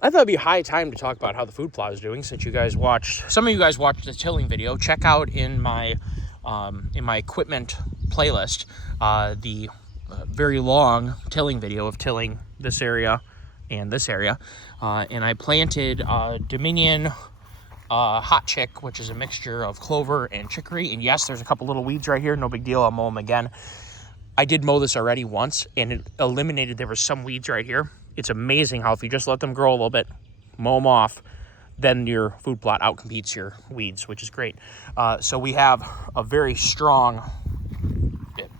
I thought it'd be high time to talk about how the food plot is doing, since some of you guys watched the tilling video. Check out in my equipment playlist the very long tilling video of tilling this area and this area, and I planted Dominion hot chick, which is a mixture of clover and chicory. And yes, there's a couple little weeds right here, no big deal, I'll mow them again. I did mow this already once and it eliminated, there were some weeds right here. It's amazing how if you just let them grow a little bit, mow them off, then your food plot outcompetes your weeds, which is great. So we have a very strong,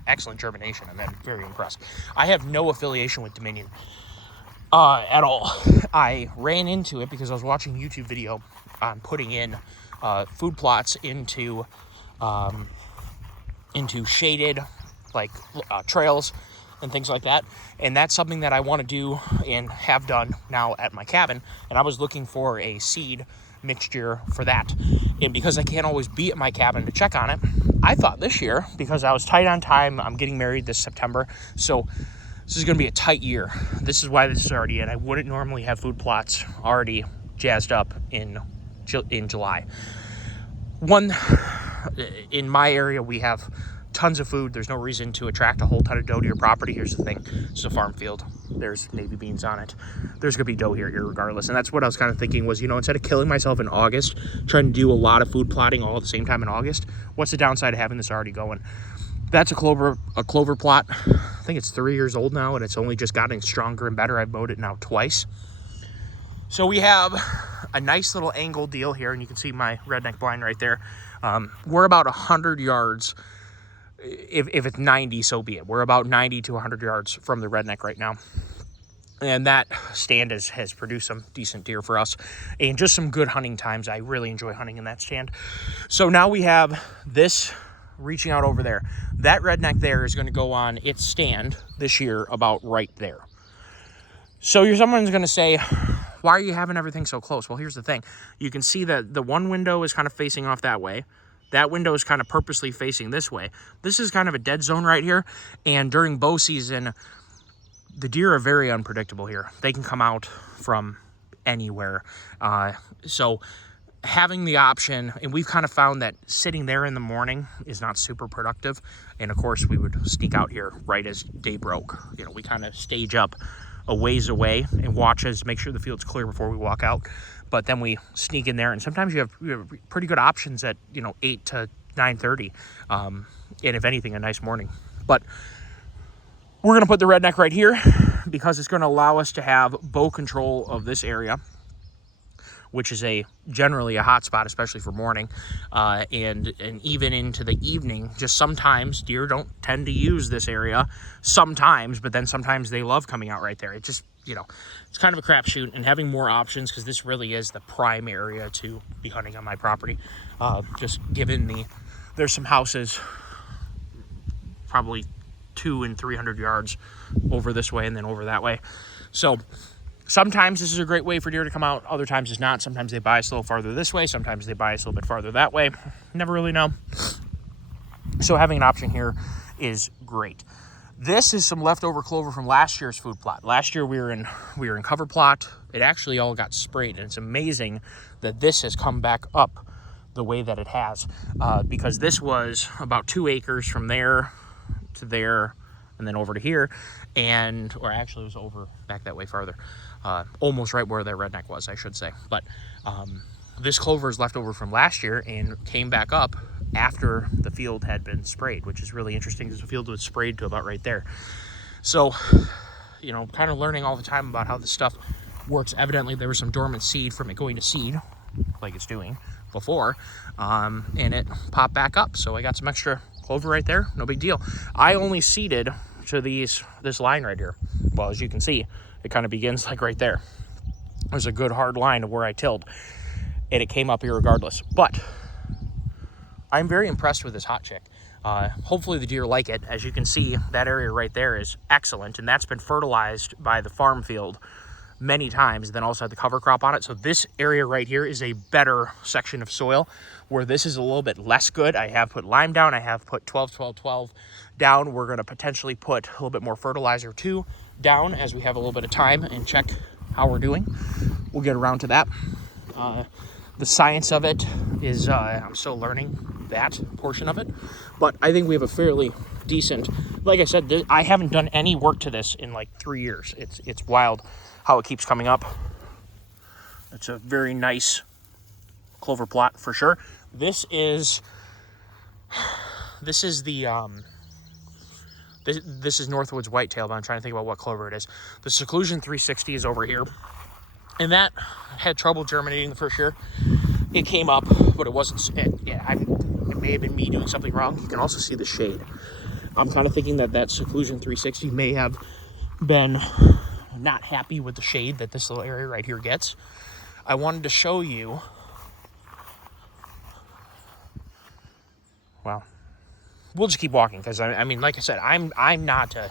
excellent germination. I'm very impressed. I have no affiliation with Dominion at all. I ran into it because I was watching a YouTube video on putting in food plots into shaded like trails and things like that, and that's something that I want to do and have done now at my cabin. And I was looking for a seed mixture for that, and because I can't always be at my cabin to check on it, I thought this year, because I was tight on time, I'm getting married this September, so this is going to be a tight year. This is why this is already in. I wouldn't normally have food plots already jazzed up in July. In my area, we have tons of food. There's no reason to attract a whole ton of doe to your property. Here's the thing. It's a farm field. There's navy beans on it. There's going to be doe here regardless. And that's what I was kind of thinking was, instead of killing myself in August, trying to do a lot of food plotting all at the same time in August, what's the downside of having this already going? That's a clover plot. I think it's 3 years old now, and it's only just gotten stronger and better. I've mowed it now twice. So we have a nice little angle deal here, and you can see my redneck blind right there. We're about 100 yards. If it's 90, so be it. We're about 90 to 100 yards from the redneck right now. And that stand has produced some decent deer for us and just some good hunting times. I really enjoy hunting in that stand. So now we have this reaching out over there. That redneck there is going to go on its stand this year about right there. So someone's going to say, why are you having everything so close? Well, here's the thing. You can see that the one window is kind of facing off that way. That window is kind of purposely facing this way. This is kind of a dead zone right here. And during bow season, the deer are very unpredictable here. They can come out from anywhere. So having the option, and we've kind of found that sitting there in the morning is not super productive. And of course, we would sneak out here right as day broke. We kind of stage up a ways away and watch us, make sure the field's clear before we walk out. But then we sneak in there, and sometimes you have pretty good options at 8 to 9:30, and if anything, a nice morning. But we're going to put the redneck right here because it's going to allow us to have bow control of this area, which is generally a hot spot, especially for morning, and even into the evening. Just sometimes deer don't tend to use this area sometimes, but then sometimes they love coming out right there. It just, it's kind of a crapshoot, and having more options, because this really is the prime area to be hunting on my property. Just given there's some houses probably 200 and 300 yards over this way and then over that way. So sometimes this is a great way for deer to come out. Other times it's not. Sometimes they bias a little farther this way. Sometimes they bias a little bit farther that way. Never really know. So having an option here is great. This is some leftover clover from last year's food plot. Last year we were in cover plot. It actually all got sprayed, and it's amazing that this has come back up the way that it has, because this was about 2 acres from there to there and then over to here, or actually it was over back that way farther, almost right where that redneck was, I should say. But this clover is left over from last year and came back up after the field had been sprayed, which is really interesting because the field was sprayed to about right there. So, kind of learning all the time about how this stuff works. Evidently, there was some dormant seed from it going to seed, like it's doing before, and it popped back up. So I got some extra clover right there. No big deal. I only seeded to this line right here. Well, as you can see, it kind of begins like right there. There's a good hard line of where I tilled, and it came up here regardless. But I'm very impressed with this hot chick. Hopefully the deer like it. As you can see, that area right there is excellent, and that's been fertilized by the farm field many times, then also had the cover crop on it. So this area right here is a better section of soil, where this is a little bit less good. I have put lime down. I have put 12-12-12 down. We're going to potentially put a little bit more fertilizer too down as we have a little bit of time and check how we're doing. We'll get around to that. The science of it is, I'm still learning that portion of it, but I think we have a fairly decent, like I said, I haven't done any work to this in like 3 years. It's wild how it keeps coming up. It's a very nice clover plot for sure. This is the this is Northwood's whitetail, but I'm trying to think about what clover it is. The Seclusion 360 is over here, and that had trouble germinating the first year. It came up, but it wasn't. It may have been me doing something wrong. You can also see the shade. I'm kind of thinking that Seclusion 360 may have been not happy with the shade that this little area right here gets. I wanted to show you. Well, we'll just keep walking because I mean, like I said, I'm not a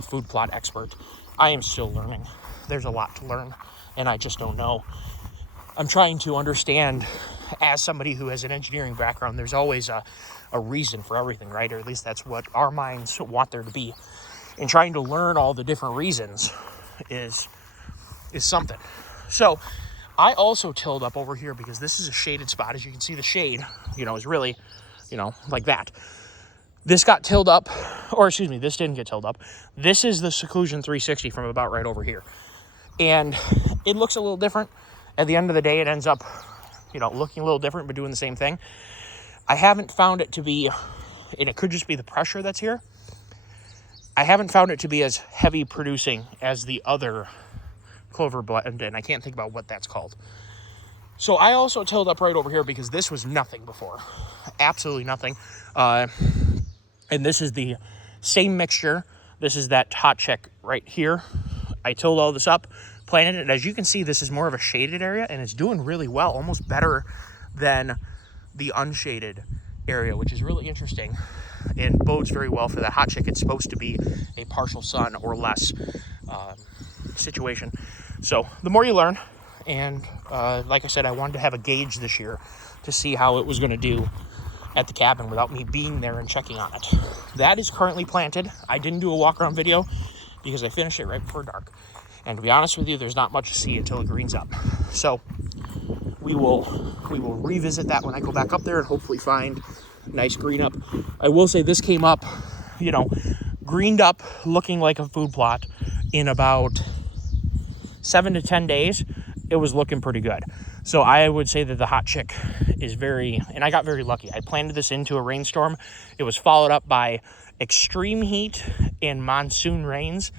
food plot expert. I am still learning. There's a lot to learn, and I just don't know. I'm trying to understand, as somebody who has an engineering background, there's always a reason for everything, right? Or at least that's what our minds want there to be. And trying to learn all the different reasons is something. So I also tilled up over here because this is a shaded spot. As you can see, the shade, is really, like that. This got tilled up, or excuse me, this didn't get tilled up. This is the Seclusion 360 from about right over here. And it looks a little different. At the end of the day, it ends up, looking a little different, but doing the same thing. I haven't found it to be, and it could just be the pressure that's here. I haven't found it to be as heavy producing as the other clover blend, and I can't think about what that's called. So I also tilled up right over here because this was nothing before. Absolutely nothing. And this is the same mixture. This is that hot chick right here. I tilled all this up, planted it. As you can see, this is more of a shaded area, and it's doing really well, almost better than the unshaded area, which is really interesting and bodes very well for that hot chick. It's supposed to be a partial sun or less situation. So the more you learn, and like I said, I wanted to have a gauge this year to see how it was going to do at the cabin without me being there and checking on it. That is currently planted. I didn't do a walk around video because I finished it right before dark. And to be honest with you, there's not much to see until it greens up. So we will revisit that when I go back up there and hopefully find nice green up. I will say this came up, greened up looking like a food plot in about 7 to 10 days. It was looking pretty good. So I would say that the hot chick is and I got very lucky. I planted this into a rainstorm. It was followed up by extreme heat and monsoon rains,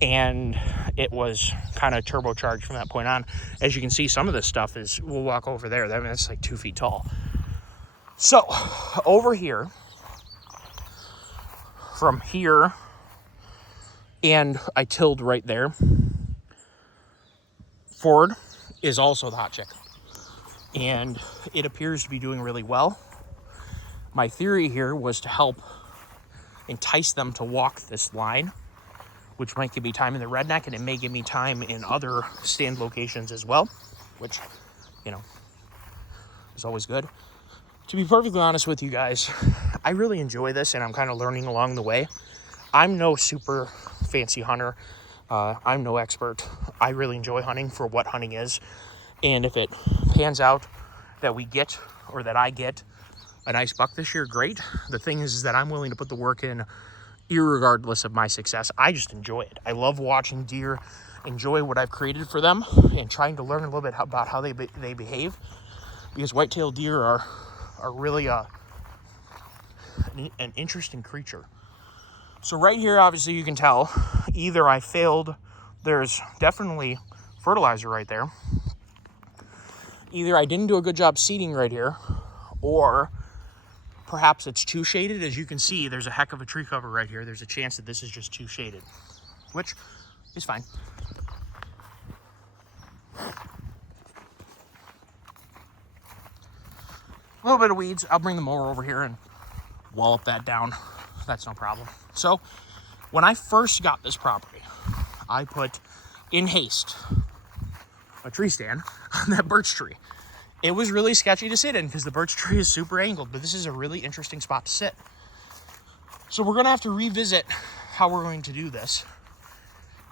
and it was kind of turbocharged from that point on. As you can see, some of this stuff we'll walk over there. I mean, that's like 2 feet tall. So over here, from here, and I tilled right there, forward is also the hot chick, and it appears to be doing really well. My theory here was to help entice them to walk this line, which might give me time in the redneck, and it may give me time in other stand locations as well, which, is always good. To be perfectly honest with you guys, I really enjoy this, and I'm kind of learning along the way. I'm no super fancy hunter. I'm no expert. I really enjoy hunting for what hunting is. And if it pans out that we get, or that I get, a nice buck this year, great. The thing is that I'm willing to put the work in irregardless of my success. I just enjoy it. I love watching deer, enjoy what I've created for them, and trying to learn a little bit about how they behave. Because white-tailed deer are really an interesting creature. So right here, obviously, you can tell either I failed. There's definitely fertilizer right there. Either I didn't do a good job seeding right here, or perhaps it's too shaded. As you can see, there's a heck of a tree cover right here. There's a chance that this is just too shaded, which is fine. A little bit of weeds. I'll bring the mower over here and wallop that down. That's no problem. So when I first got this property, I put in haste a tree stand on that birch tree. It was really sketchy to sit in because the birch tree is super angled, but this is a really interesting spot to sit. So we're going to have to revisit how we're going to do this.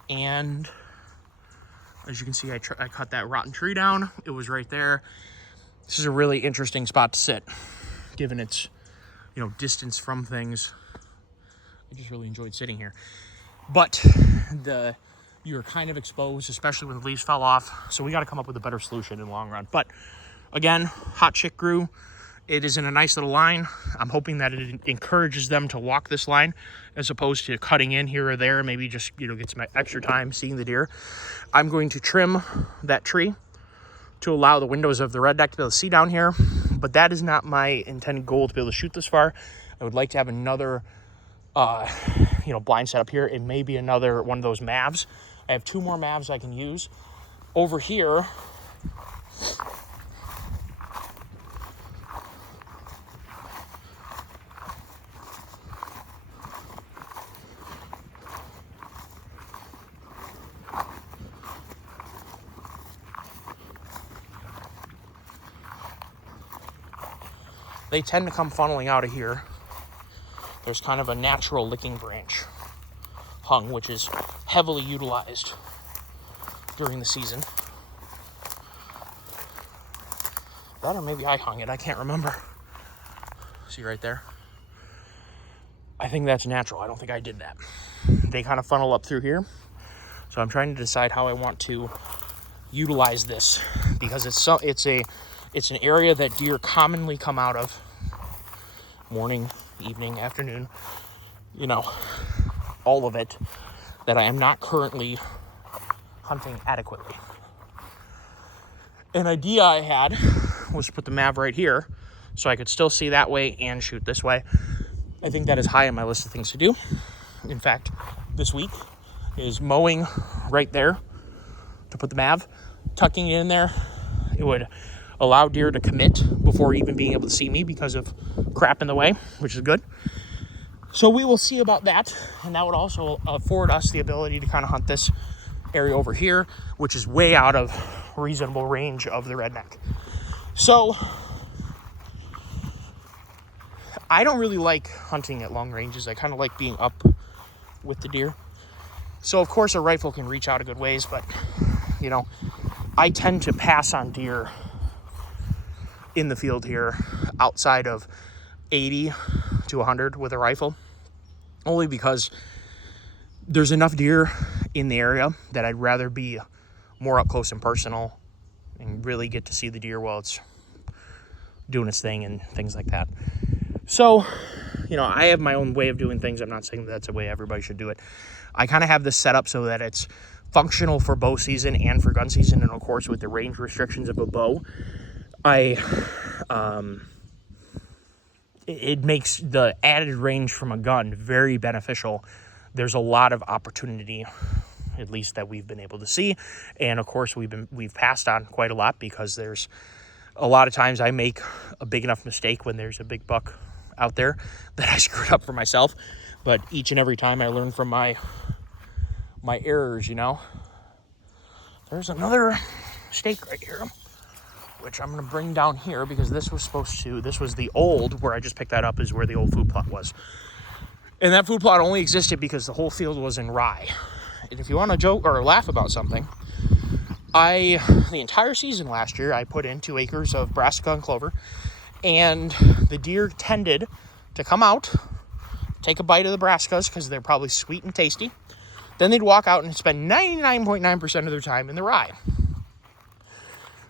And As you can see, I cut that rotten tree down. It was right there. This is a really interesting spot to sit, given its, you know, distance from things. I just really enjoyed sitting here. But you're kind of exposed, especially when the leaves fell off. So we got to come up with a better solution in the long run. But again, hot chick grew. It is in a nice little line. I'm hoping that it encourages them to walk this line as opposed to cutting in here or there, maybe just, you know, get some extra time seeing the deer. I'm going to trim that tree to allow the windows of the redneck to be able to see down here, but that is not my intended goal to be able to shoot this far. I would like to have another, you know, blind set up here. It may be another one of those Mavs. I have 2 more Mavs I can use. Over here, they tend to come funneling out of here. There's kind of a natural licking branch hung, which is heavily utilized during the season. That or maybe I hung it, I can't remember. See right there? I think that's natural. I don't think I did that. They kind of funnel up through here. So I'm trying to decide how I want to utilize this, because it's an area that deer commonly come out of morning, evening, afternoon, you know, all of it, that I am not currently hunting adequately. An idea I had was to put the Mav right here so I could still see that way and shoot this way. I think that is high on my list of things to do. In fact, this week is mowing right there to put the Mav, tucking it in there. It would allow deer to commit before even being able to see me because of crap in the way, which is good. So we will see about that, and that would also afford us the ability to kind of hunt this area over here, which is way out of reasonable range of the redneck. So I don't really like hunting at long ranges. I kind of like being up with the deer. So of course a rifle can reach out a good ways, but you know, I tend to pass on deer in the field here outside of 80 to 100 with a rifle, only because there's enough deer in the area that I'd rather be more up close and personal and really get to see the deer while it's doing its thing and things like that. So, you know, I have my own way of doing things. I'm not saying that's the way everybody should do it. I kind of have this set up so that it's functional for bow season and for gun season, and of course with the range restrictions of a bow, it makes the added range from a gun very beneficial. There's a lot of opportunity, at least that we've been able to see, and of course we've passed on quite a lot, because there's a lot of times I make a big enough mistake when there's a big buck out there that I screwed up for myself. But each and every time I learn from my errors, you know. There's another stake right here, which I'm going to bring down here, because this was the old, where I just picked that up, is where the old food plot was. And that food plot only existed because the whole field was in rye. And if you want to joke or laugh about something, the entire season last year, I put in 2 acres of brassica and clover, and the deer tended to come out, take a bite of the brassicas because they're probably sweet and tasty. Then they'd walk out and spend 99.9% of their time in the rye,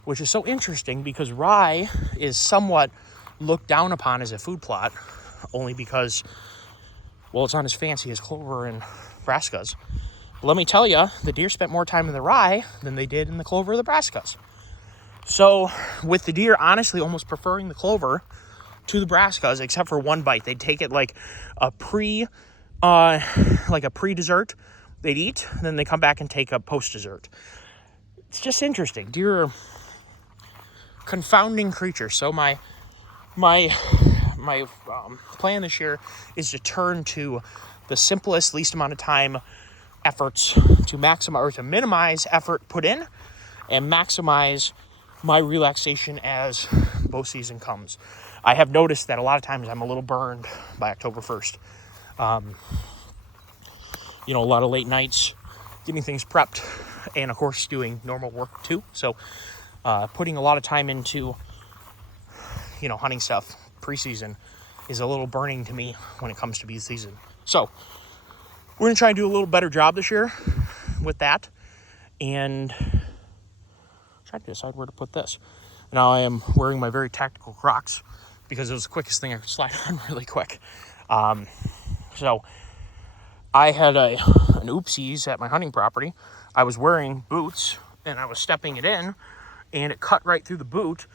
which is so interesting because rye is somewhat looked down upon as a food plot, only because, well, it's not as fancy as clover and brassicas. But let me tell you, the deer spent more time in the rye than they did in the clover or the brassicas. So with the deer honestly almost preferring the clover to the brassicas, except for one bite. They'd take it like a pre-dessert. They'd eat, and then they come back and take a post-dessert. It's just interesting. Deer are confounding creatures. So my plan this year is to turn to the simplest, least amount of time efforts to maximize or to minimize effort put in and maximize my relaxation as bow season comes. I have noticed that a lot of times I'm a little burned by October 1st. A lot of late nights getting things prepped and of course doing normal work too. So putting a lot of time into, you know, hunting stuff preseason is a little burning to me when it comes to bee season. So we're going to try and do a little better job this year with that, and try to decide where to put this. Now I am wearing my very tactical Crocs because it was the quickest thing I could slide on really quick. So I had an oopsies at my hunting property. I was wearing boots and I was stepping it in, and it cut right through the boot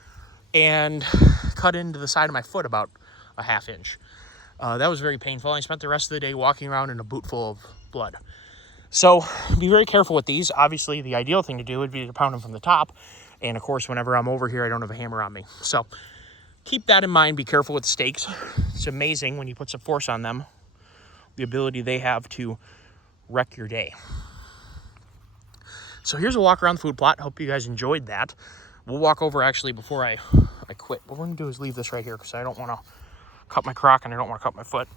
and cut into the side of my foot about a half inch. That was very painful. I spent the rest of the day walking around in a boot full of blood. So be very careful with these. Obviously, the ideal thing to do would be to pound them from the top. And of course, whenever I'm over here, I don't have a hammer on me. So keep that in mind. Be careful with stakes. It's amazing when you put some force on them, the ability they have to wreck your day. So here's a walk around the food plot. Hope you guys enjoyed that. We'll walk over actually before I quit. What we're going to do is leave this right here because I don't want to cut my crock and I don't want to cut my foot.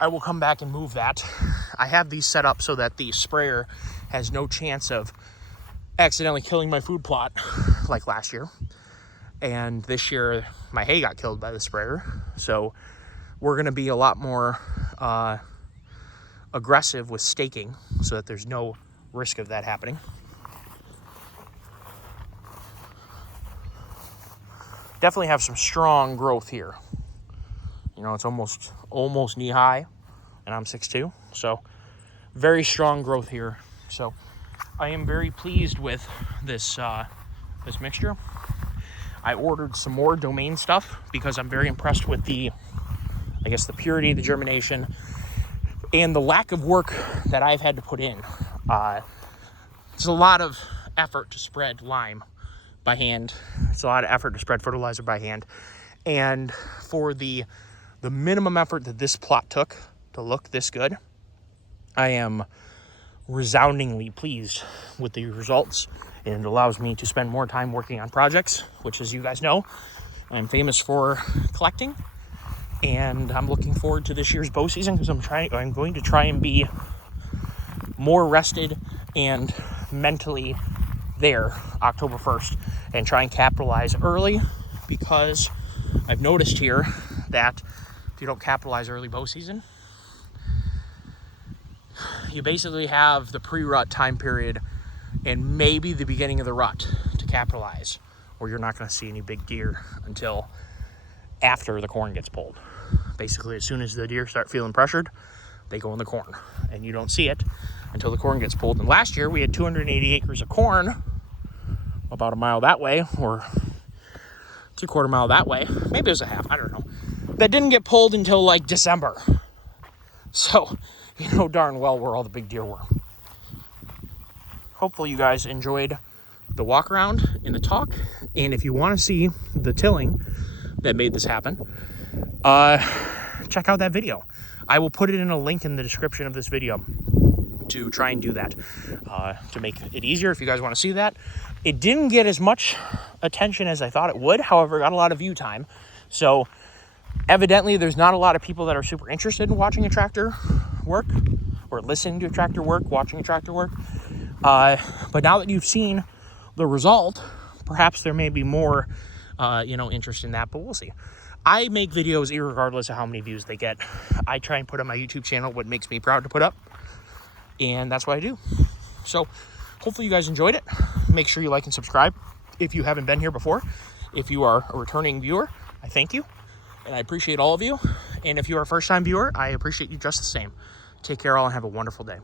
I will come back and move that. I have these set up so that the sprayer has no chance of accidentally killing my food plot like last year. And this year, my hay got killed by the sprayer. So we're going to be a lot more aggressive with staking so that there's no risk of that happening. Definitely have some strong growth here. You know, it's almost knee high, and I'm 6'2", so very strong growth here. So I am very pleased with this this mixture. I ordered some more domain stuff because I'm very impressed with the purity, the germination, and the lack of work that I've had to put in. It's a lot of effort to spread lime by hand. It's a lot of effort to spread fertilizer by hand, and for the minimum effort that this plot took to look this good, I am resoundingly pleased with the results, and it allows me to spend more time working on projects, which, as you guys know, I'm famous for collecting. And I'm looking forward to this year's bow season because I'm going to try and be more rested and mentally there October 1st and try and capitalize early, because I've noticed here that if you don't capitalize early bow season, you basically have the pre-rut time period and maybe the beginning of the rut to capitalize, or you're not going to see any big deer until after the corn gets pulled. Basically, as soon as the deer start feeling pressured, they go in the corn, and you don't see it until the corn gets pulled. And last year we had 280 acres of corn about a mile that way, or 3/4 mile that way, maybe it was a half, I don't know, that didn't get pulled until like December. So you know darn well where all the big deer were. Hopefully you guys enjoyed the walk around and the talk, and if you want to see the tilling that made this happen, check out that video. I will put it in a link in the description of this video to try and do that, to make it easier if you guys want to see that. It didn't get as much attention as I thought it would, however, it got a lot of view time. So evidently there's not a lot of people that are super interested in watching a tractor work, or listening to a tractor work, watching a tractor work. But now that you've seen the result, perhaps there may be more interest in that, but we'll see. I make videos irregardless of how many views they get. I try and put on my YouTube channel what makes me proud to put up, and that's what I do. So hopefully you guys enjoyed it. Make sure you like and subscribe if you haven't been here before. If you are a returning viewer, I thank you, and I appreciate all of you. And if you are a first-time viewer, I appreciate you just the same. Take care all and have a wonderful day.